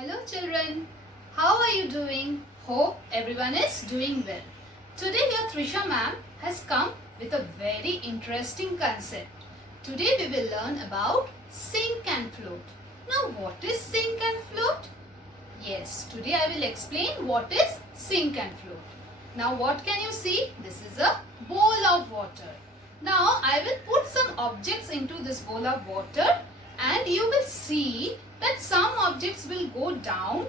Hello children, how are you doing? Hope everyone is doing well. Today your Trisha ma'am has come with a very interesting concept. Today we will learn about sink and float. Now what is sink and float? Yes, today I will explain what is sink and float. Now what can you see? This is a bowl of water. Now I will put some objects into this bowl of water and you will see that some objects will go down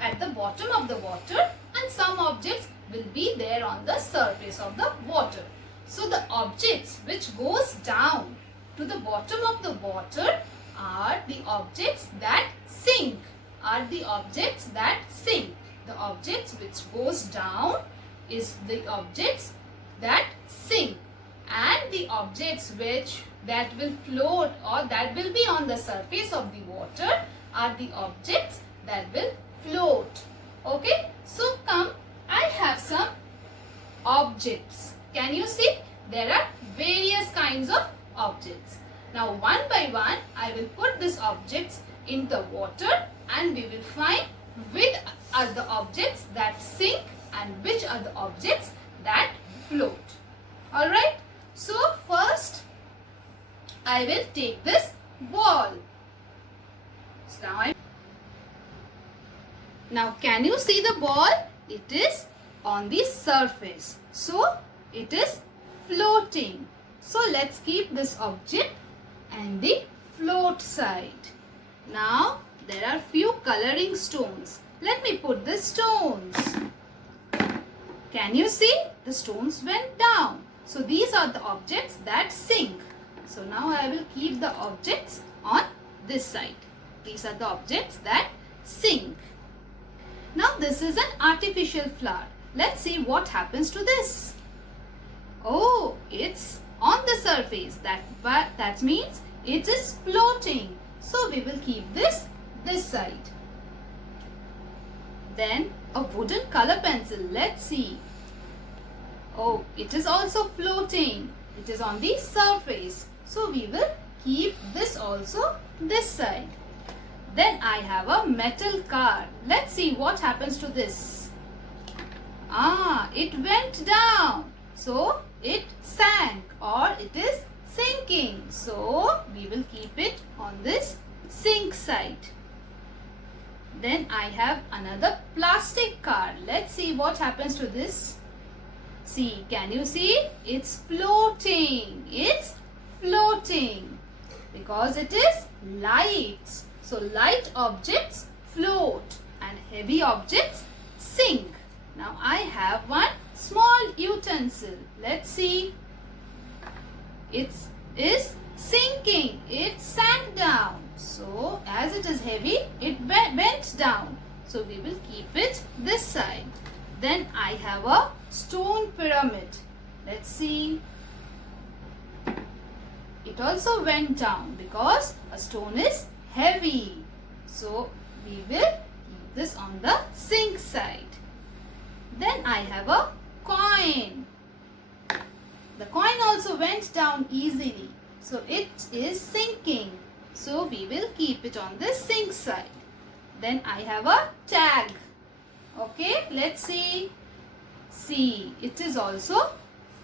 at the bottom of the water and some objects will be there on the surface of the water. So the objects which goes down to the bottom of the water are the objects that sink. The objects which goes down is the objects that sink, and the objects that will float or that will be on the surface of the water are the objects that will float. Okay, so come, I have some objects. Can you see? There are various kinds of objects. Now one by one I will put these objects in the water and we will find which are the objects that sink and which are the objects that float. Alright, so first I will take this ball. So now can you see the ball? It is on the surface. So it is floating. So let's keep this object and the float side. Now there are few coloring stones. Let me put the stones. Can you see? The stones went down. So these are the objects that sink. So now I will keep the objects on this side. These are the objects that sink. Now this is an artificial flower. Let's see what happens to this. Oh, it's on the surface. That means it is floating. So we will keep this side. Then a wooden color pencil. Let's see. Oh, it is also floating. It is on the surface. So we will keep this also this side. Then I have a metal card. Let's see what happens to this. It went down. So it sank or it is sinking. So we will keep it on this sink side. Then I have another plastic card. Let's see what happens to this. See, can you see? It's floating. It's floating because it is light. So light objects float and heavy objects sink. Now I have one small utensil. Let's see. It is sinking. It sank down. So as it is heavy, it went down. So we will keep it this side. Then I have a stone pyramid. Let's see. It also went down because a stone is heavy. So we will keep this on the sink side. Then I have a coin. The coin also went down easily. So it is sinking. So we will keep it on the sink side. Then I have a tag. Okay, let's see. See, it is also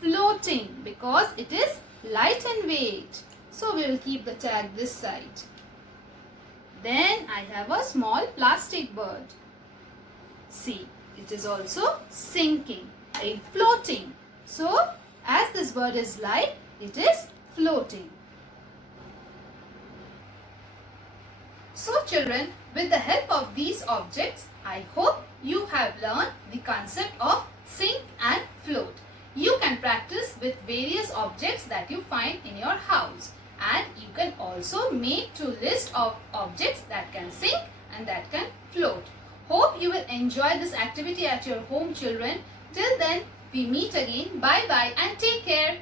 floating because it is light in weight. So we will keep the tag this side. Then I have a small plastic bird. See, it is also sinking, floating. So as this bird is light, it is floating. So children, with the help of these objects, I hope you have learned the concept of sink and float. You can practice with various objects that you find in your house, and you can also make a list of objects that can sink and that can float. Hope you will enjoy this activity at your home, children. Till then, we meet again. Bye bye and take care.